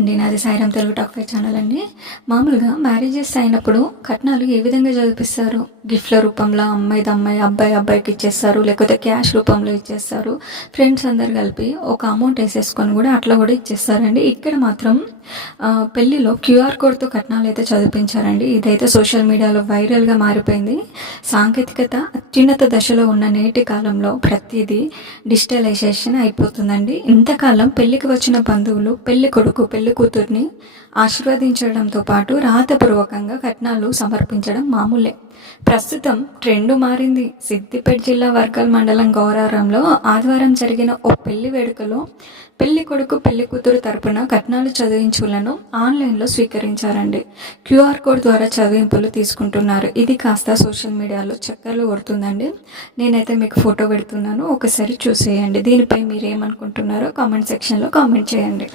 అండి, నాది Sairam Telugu talk five channel అండి. మామూలుగా మ్యారేజెస్ అయినప్పుడు కట్నాలు ఏ విధంగా చదివిస్తారు? గిఫ్ట్ల రూపంలో అమ్మాయి అబ్బాయికి ఇచ్చేస్తారు, లేకపోతే క్యాష్ రూపంలో ఇచ్చేస్తారు. ఫ్రెండ్స్ అందరు కలిపి ఒక అమౌంట్ వేసేసుకొని కూడా అట్లా కూడా ఇచ్చేస్తారండి. ఇక్కడ మాత్రం పెళ్ళిలో క్యూఆర్ కోడ్తో కట్నాలు అయితే చదివించారండి. ఇదైతే సోషల్ మీడియాలో వైరల్గా మారిపోయింది. సాంకేతికత అత్యున్నత దశలో ఉన్న నేటి కాలంలో ప్రతిదీ డిజిటలైజేషన్ అయిపోతుందండి. ఇంతకాలం పెళ్ళికి వచ్చిన బంధువులు పెళ్లి కొడుకు పెళ్లి కూతుర్ని ఆశీర్వదించడంతో పాటు రాతపూర్వకంగా కట్నాలు సమర్పించడం మామూలే. ప్రస్తుతం ట్రెండ్ మారింది. సిద్దిపేట జిల్లా వర్గల్ మండలం గౌరారంలో ఆదివారం జరిగిన ఓ పెళ్లి వేడుకలో పెళ్లి కొడుకు పెళ్లి కూతురు తరపున కట్నాలు చదివించులను ఆన్లైన్లో స్వీకరించారండి. క్యూఆర్ కోడ్ ద్వారా చదివింపులు తీసుకుంటున్నారు. ఇది కాస్త సోషల్ మీడియాలో చక్కర్లు కొడుతుందండి. నేనైతే మీకు ఫోటో పెడుతున్నాను, ఒకసారి చూసేయండి. దీనిపై మీరు ఏమనుకుంటున్నారో కామెంట్ సెక్షన్లో కామెంట్ చేయండి.